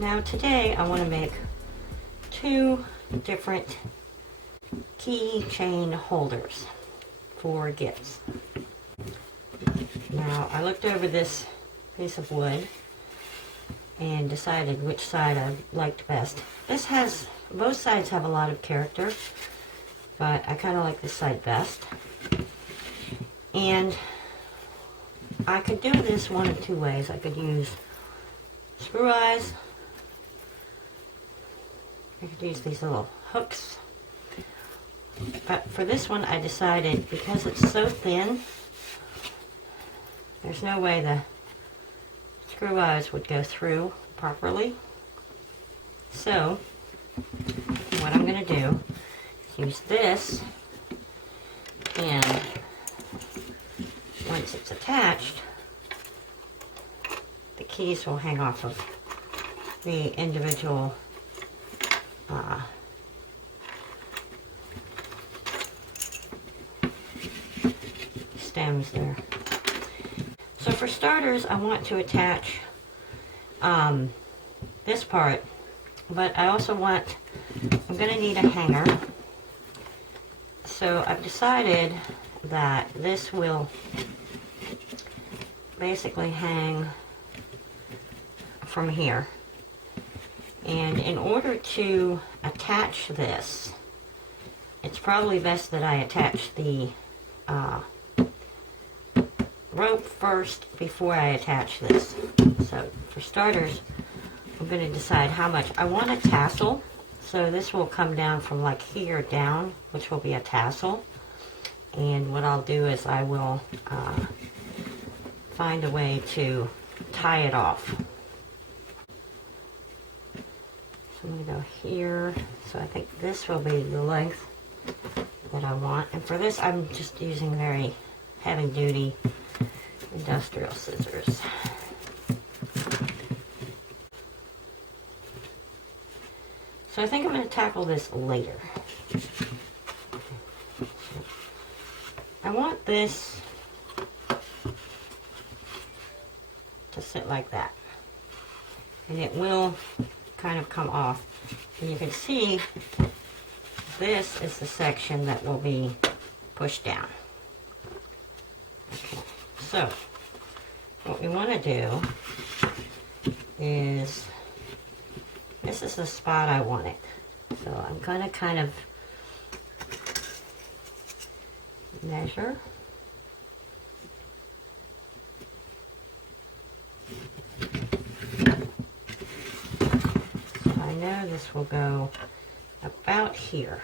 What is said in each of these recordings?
Now today I want to make two different keychain holders for gifts. Now I looked over this piece of wood and decided which side I liked best. Both sides have a lot of character, but I kind of like this side best. And I could do this one of two ways. I could use screw eyes. I could use these little hooks. But for this one I decided, because it's so thin, there's no way the screw eyes would go through properly. So what I'm going to do is use this, and once it's attached, the keys will hang off of the individual stems there. So for starters, I want to attach this part, but I also I'm going to need a hanger. So I've decided that this will basically hang from here. And in order to attach this, it's probably best that I attach the rope first before I attach this. So for starters, I'm going to decide how much. I want a tassel, so this will come down from like here down, which will be a tassel. And what I'll do is I will find a way to tie it off. So I'm going to go here. So I think this will be the length that I want. And for this, I'm just using very heavy-duty industrial scissors. So I think I'm going to tackle this later. I want this to sit like that, and it will kind of come off. And you can see this is the section that will be pushed down. Okay, so what we want to do is, this is the spot I want it. So I'm going to kind of measure. So I know this will go about here.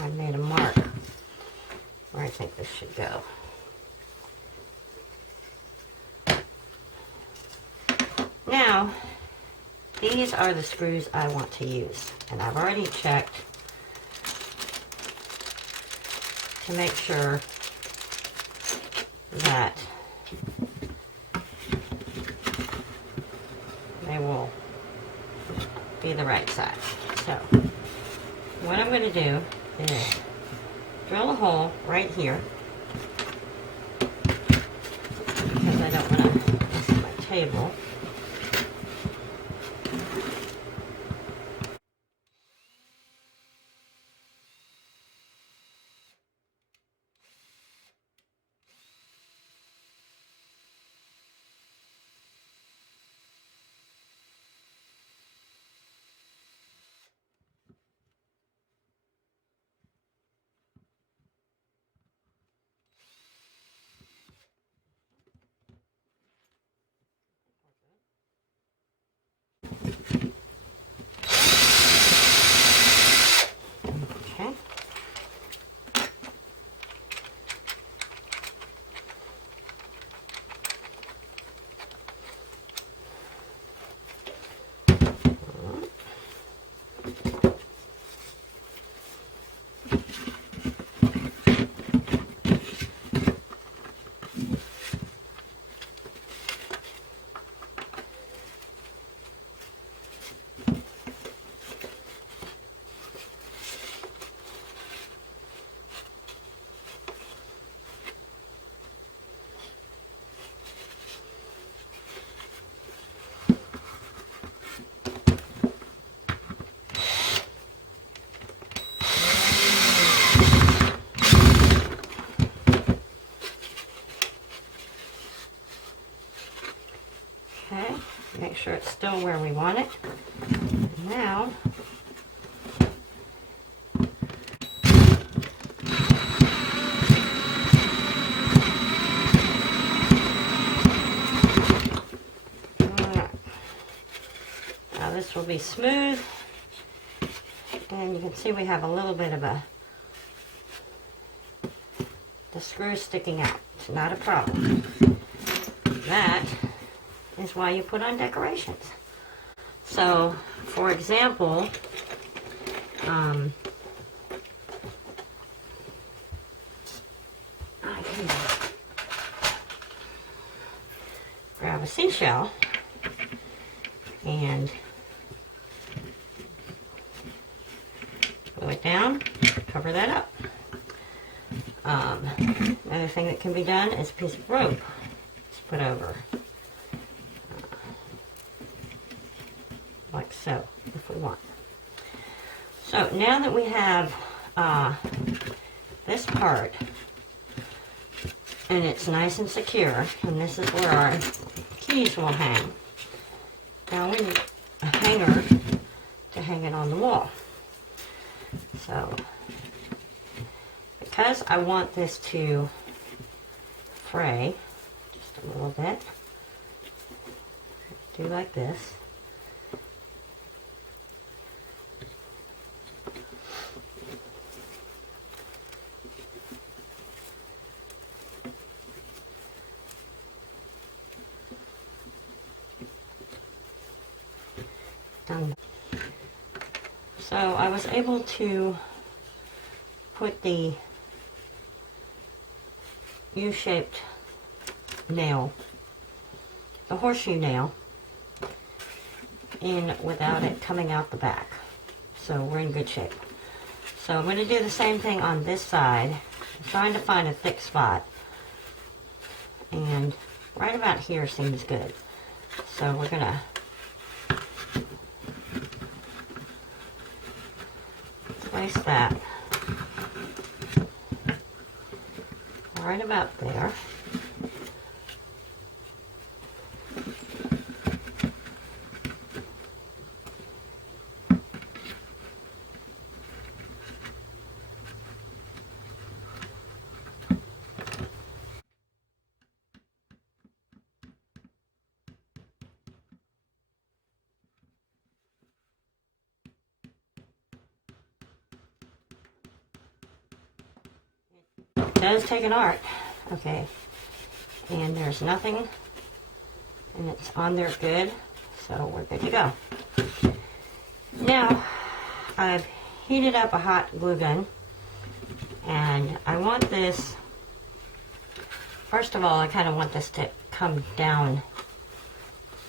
I made a mark where I think this should go. Now, these are the screws I want to use, and I've already checked to make sure that they will be the right size. So, what I'm going to do is drill a hole right here, because I don't want to mess up my table. Make sure it's still where we want it. And now, this will be smooth, and you can see we have a little bit of the screw sticking out. It's not a problem. That is why you put on decorations. So, for example, I can grab a seashell and glue it down, cover that up. Another thing that can be done is a piece of rope. Just put over. Like so, if we want. So now that we have this part, and it's nice and secure, and this is where our keys will hang. Now we need a hanger to hang it on the wall. So, because I want this to fray just a little bit, do like this. Done. So I was able to put the U-shaped nail, the horseshoe nail, in without it coming out the back. So we're in good shape. So I'm going to do the same thing on this side. I'm trying to find a thick spot. And right about here seems good. So we're going to place that right about there. It does take an art, okay, and there's nothing, and it's on there good, so we're good to go. Now, I've heated up a hot glue gun, and I want this, first of all, I kind of want this to come down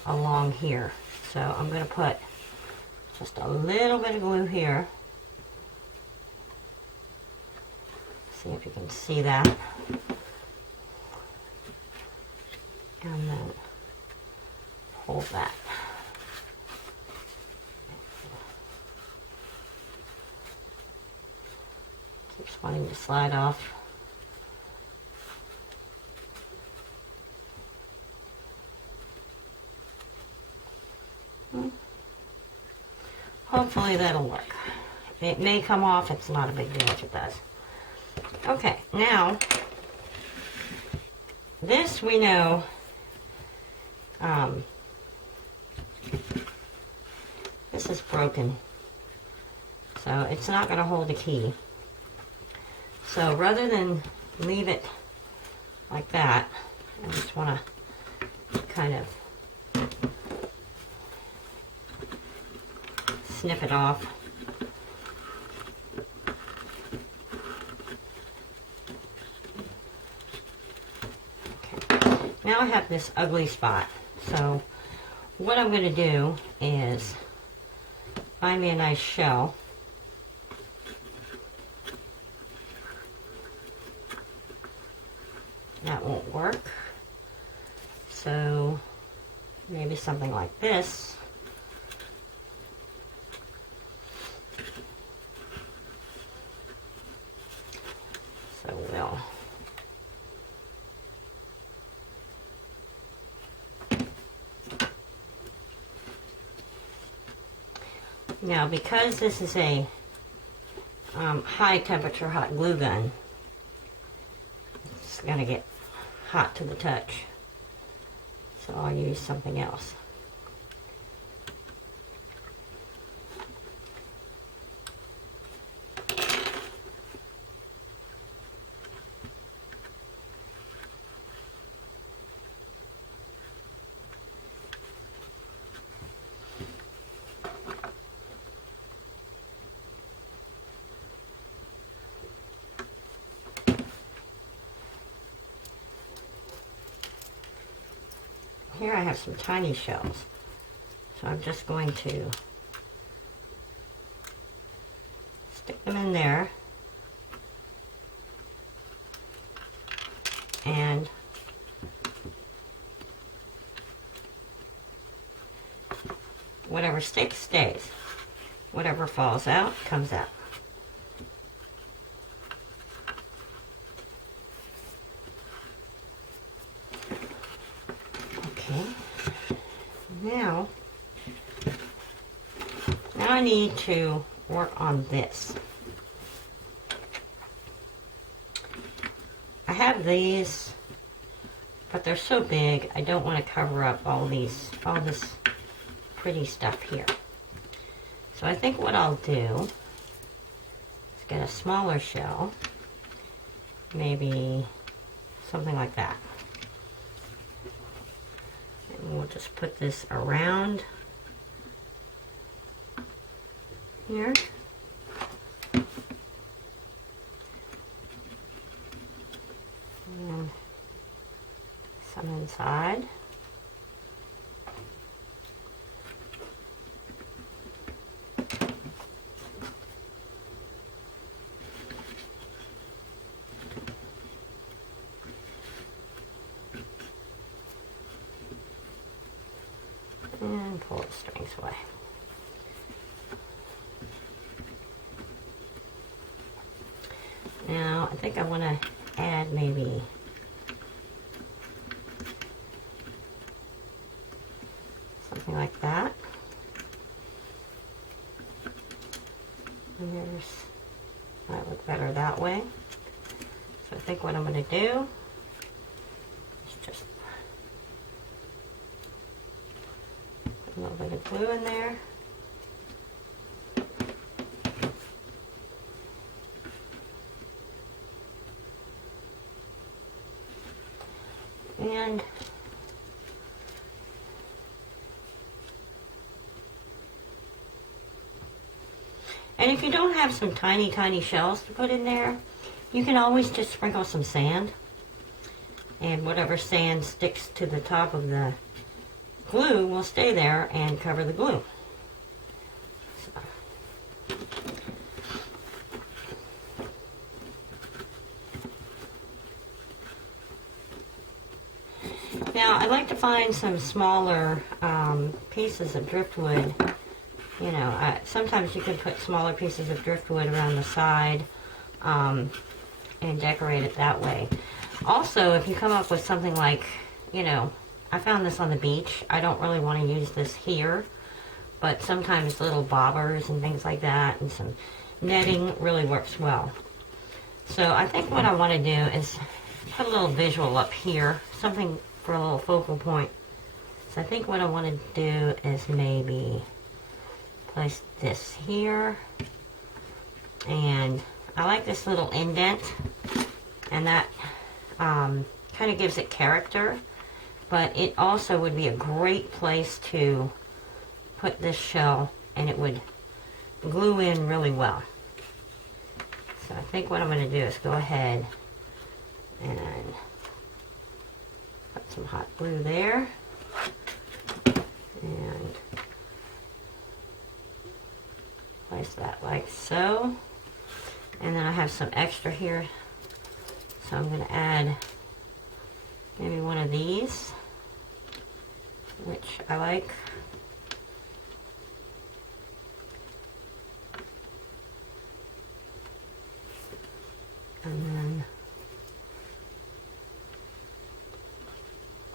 along here, so I'm going to put just a little bit of glue here. See if you can see that. And then hold that. Keeps wanting to slide off. Hopefully that'll work. It may come off, it's not a big deal if it does. Okay, now, this we know, this is broken, so it's not going to hold the key. So rather than leave it like that, I just want to kind of snip it off. Now I have this ugly spot, so what I'm going to do is find me a nice shell. That won't work, so maybe something like this. So we'll Now, because this is a high temperature hot glue gun, it's going to get hot to the touch. So I'll use something else. Here I have some tiny shells, so I'm just going to stick them in there and whatever sticks stays, whatever falls out comes out. Now I need to work on this. I have these, but they're so big, I don't want to cover up all this pretty stuff here. So I think what I'll do is get a smaller shell, maybe something like that. We'll just put this around here. And some inside. And pull the strings away. Now, I think I want to add maybe something like that. And might look better that way. So I think what I'm going to do is just a little bit of glue in there. And if you don't have some tiny shells to put in there, you can always just sprinkle some sand. And whatever sand sticks to the top of the glue will stay there and cover the glue. So. Now, I like to find some smaller pieces of driftwood. You know, sometimes you can put smaller pieces of driftwood around the side and decorate it that way. Also, if you come up with something like, you know, I found this on the beach. I don't really want to use this here, but sometimes little bobbers and things like that and some netting really works well. So I think what I want to do is put a little visual up here, something for a little focal point. So I think what I want to do is maybe place this here, and I like this little indent, and that kind of gives it character, but it also would be a great place to put this shell, and it would glue in really well. So I think what I'm going to do is go ahead and put some hot glue there, and place that like so. And then I have some extra here, so I'm going to add maybe one of these, which I like. And then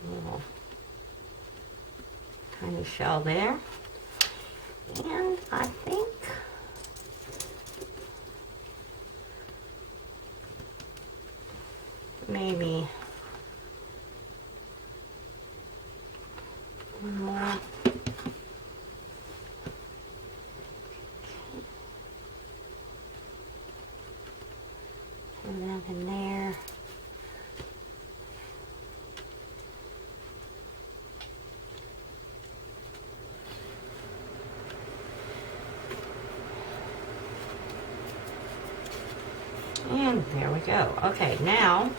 a little tiny shell there. And I think maybe one more. Put that in there. And there we go. Okay, now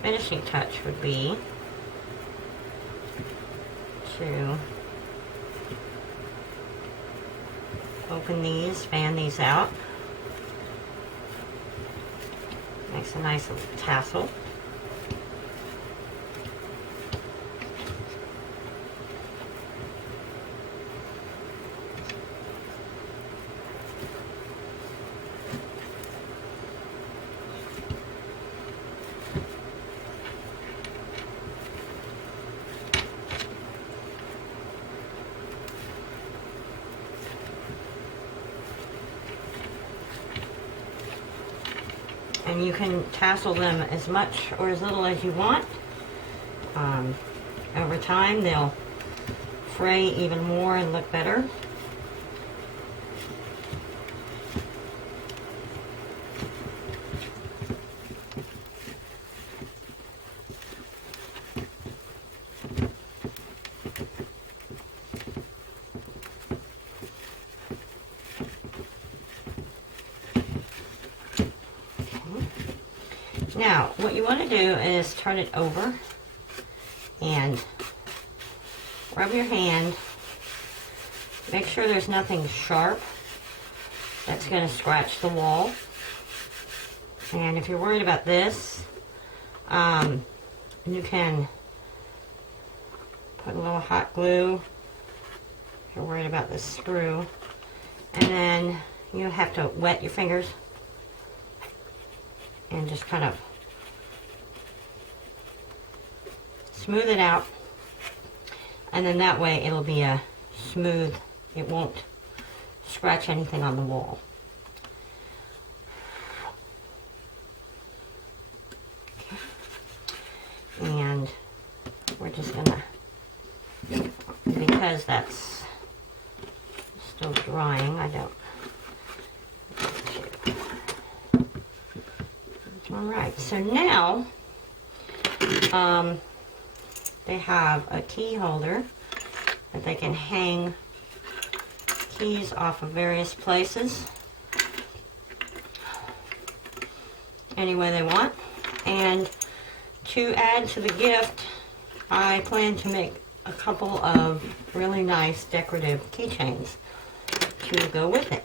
finishing touch would be to open these, fan these out. Makes a nice little tassel. And you can tassel them as much or as little as you want. Over time, they'll fray even more and look better. Now, what you want to do is turn it over and rub your hand. Make sure there's nothing sharp that's going to scratch the wall. And if you're worried about this, you can put a little hot glue if you're worried about this screw. And then you have to wet your fingers and just kind of smooth it out, and then that way it'll be a smooth, it won't scratch anything on the wall. And we're just gonna, because that's still drying, I don't. Alright, so now they have a key holder that they can hang keys off of various places any way they want. And to add to the gift, I plan to make a couple of really nice decorative keychains to go with it.